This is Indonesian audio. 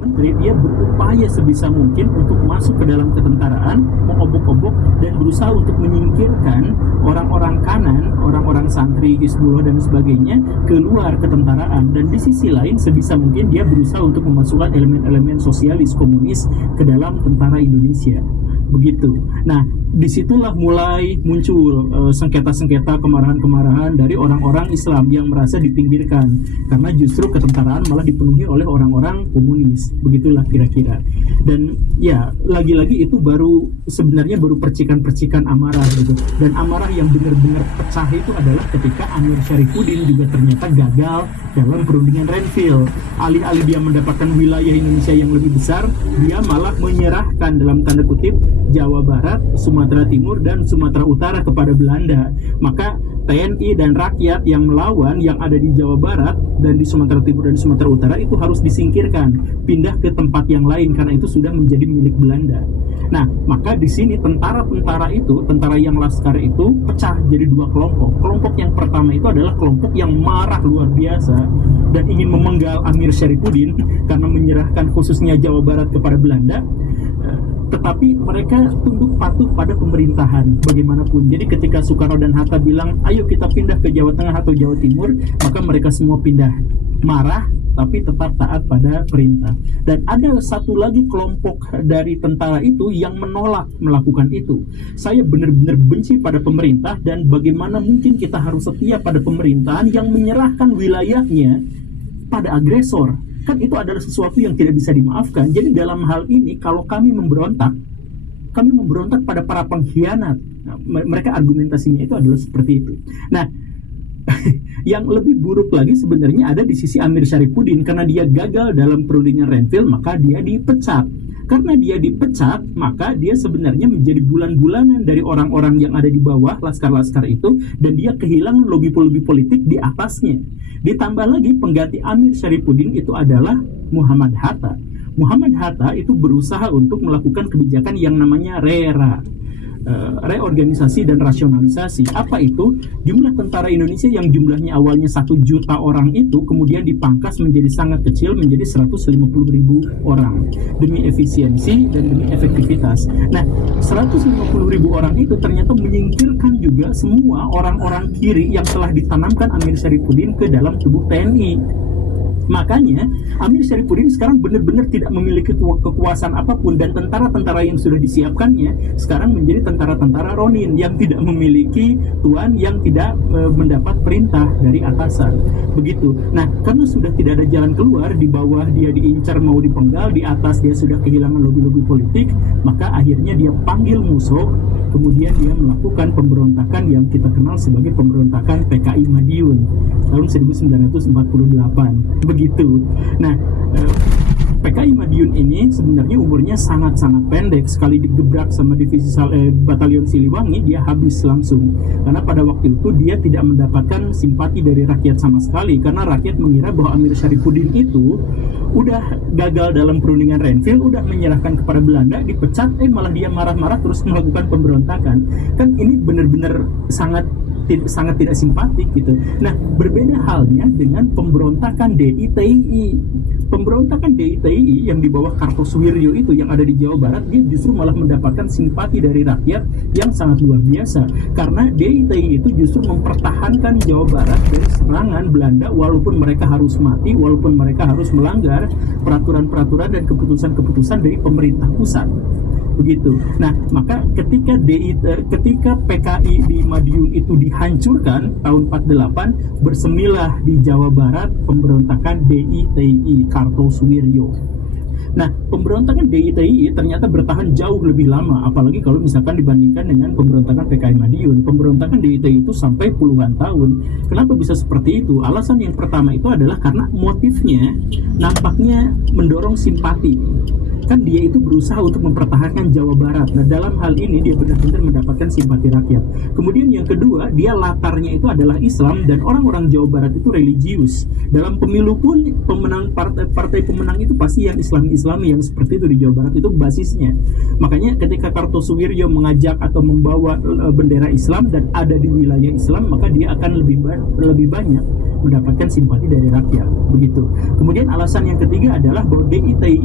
Menteri dia berupaya sebisa mungkin untuk masuk ke dalam ketentaraan, mengobok-obok dan berusaha untuk menyingkirkan orang-orang kanan, orang-orang santri, Hizbullah dan sebagainya keluar ketentaraan. Dan di sisi lain sebisa mungkin dia berusaha untuk memasukkan elemen-elemen sosialis komunis ke dalam tentara Indonesia. Begitu. Nah, disitulah mulai muncul sengketa-sengketa, kemarahan-kemarahan dari orang-orang Islam yang merasa dipinggirkan karena justru ketentaraan malah dipenuhi oleh orang-orang komunis. Begitulah kira-kira. Dan ya, lagi-lagi itu sebenarnya baru percikan-percikan amarah gitu. Dan amarah yang benar-benar pecah itu adalah ketika Amir Syarifuddin juga ternyata gagal dalam perundingan Renville. Alih-alih dia mendapatkan wilayah Indonesia yang lebih besar, dia malah menyerahkan dalam tanda kutip Jawa Barat, Sumatera Timur, dan Sumatera Utara kepada Belanda. Maka TNI dan rakyat yang melawan yang ada di Jawa Barat dan di Sumatera Timur dan Sumatera Utara itu harus disingkirkan, pindah ke tempat yang lain karena itu sudah menjadi milik Belanda. Nah, maka di sini tentara-tentara itu, tentara yang Laskar itu pecah jadi dua kelompok. Kelompok yang pertama itu adalah kelompok yang marah luar biasa dan ingin memenggal Amir Syarifuddin karena menyerahkan khususnya Jawa Barat kepada Belanda. Tetapi mereka tunduk patuh pada pemerintahan bagaimanapun. Jadi ketika Soekarno dan Hatta bilang, ayo kita pindah ke Jawa Tengah atau Jawa Timur, maka mereka semua pindah. Marah, tapi tetap taat pada perintah. Dan ada satu lagi kelompok dari tentara itu yang menolak melakukan itu. Saya benar-benar benci pada pemerintah dan bagaimana mungkin kita harus setia pada pemerintahan yang menyerahkan wilayahnya pada agresor. Kan itu adalah sesuatu yang tidak bisa dimaafkan. Jadi dalam hal ini kalau kami memberontak pada para pengkhianat. Nah, mereka argumentasinya itu adalah seperti itu. Nah, yang lebih buruk lagi sebenarnya ada di sisi Amir Syarifuddin. Karena dia gagal dalam perundingan Renville, maka dia dipecat. Karena dia dipecat, maka dia sebenarnya menjadi bulan-bulanan dari orang-orang yang ada di bawah laskar-laskar itu, dan dia kehilangan lobby-lobby politik di atasnya. Ditambah lagi pengganti Amir Syarifuddin itu adalah Muhammad Hatta. Muhammad Hatta itu berusaha untuk melakukan kebijakan yang namanya reorganisasi dan rasionalisasi. Apa itu? Jumlah tentara Indonesia yang jumlahnya awalnya 1 juta orang itu kemudian dipangkas menjadi sangat kecil, menjadi 150.000 orang demi efisiensi dan demi efektivitas. Nah, 150.000 orang itu ternyata menyingkirkan juga semua orang-orang kiri yang telah ditanamkan Amir Syarifuddin ke dalam tubuh TNI. Makanya Amir Syarifuddin sekarang benar-benar tidak memiliki kekuasaan apapun, dan tentara-tentara yang sudah disiapkannya sekarang menjadi tentara-tentara Ronin yang tidak memiliki tuan, yang tidak mendapat perintah dari atasan. Begitu. Nah, karena sudah tidak ada jalan keluar, di bawah dia diincar mau dipenggal, di atas dia sudah kehilangan lobby-lobby politik, maka akhirnya dia panggil musuh, kemudian dia melakukan pemberontakan yang kita kenal sebagai pemberontakan PKI Madiun tahun 1948. Begitu. Nah, PKI Madiun ini sebenarnya umurnya sangat-sangat pendek. Sekali digebrak sama divisi batalion Siliwangi, dia habis langsung. Karena pada waktu itu dia tidak mendapatkan simpati dari rakyat sama sekali, karena rakyat mengira bahwa Amir Syarifuddin itu udah gagal dalam perundingan Renville, udah menyerahkan kepada Belanda, dipecat, malah dia marah-marah terus melakukan pemberontakan. Kan ini benar-benar sangat tidak simpatik gitu. Nah, berbeda halnya dengan pemberontakan DITI. Pemberontakan DITI yang di bawah Kartosuwiryo itu yang ada di Jawa Barat, dia justru malah mendapatkan simpati dari rakyat yang sangat luar biasa. Karena DITI itu justru mempertahankan Jawa Barat dari serangan Belanda, walaupun mereka harus mati, walaupun mereka harus melanggar peraturan-peraturan dan keputusan-keputusan dari pemerintah pusat. Begitu. Nah, maka ketika PKI di Madiun itu dihancurkan tahun 48, bersemilah di Jawa Barat pemberontakan DITI Kartosuwiryo. Nah, pemberontakan DITI ternyata bertahan jauh lebih lama, apalagi kalau misalkan dibandingkan dengan pemberontakan PKI Madiun. Pemberontakan DITI itu sampai puluhan tahun. Kenapa bisa seperti itu? Alasan yang pertama itu adalah karena motifnya nampaknya mendorong simpati. Kan dia itu berusaha untuk mempertahankan Jawa Barat. Nah, dalam hal ini dia benar-benar mendapatkan simpati rakyat. Kemudian yang kedua, dia latarnya itu adalah Islam, dan orang-orang Jawa Barat itu religius. Dalam pemilu pun partai pemenang itu pasti yang Islami yang seperti itu di Jawa Barat, itu basisnya. Makanya ketika Kartosuwiryo mengajak atau membawa bendera Islam dan ada di wilayah Islam, maka dia akan lebih banyak mendapatkan simpati dari rakyat. Begitu. Kemudian alasan yang ketiga adalah bahwa DITI